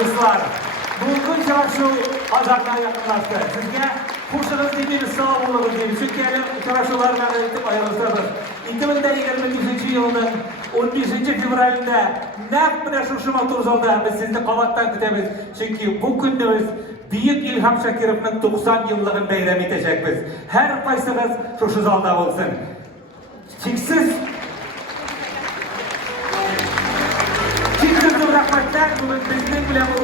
Muhlislar, bugün uçurashuv azardan yakınlaştı. Sizge hoşunuz deyimiz, sağ olunuz deyimiz. Çünkü uçurashuvlardan ötüp ayrılırsanız. 2023 yılının 15 fevralinde naq bile şu oturzalda biz sizni qavattan kütemiz. Çünkü bu gündüz büyük İlһам Шакировның 90 yıllığın bayram edecekmiz. Her kaysınız şu zalda olsun. Çiksiz rahmetler bugün bizden bile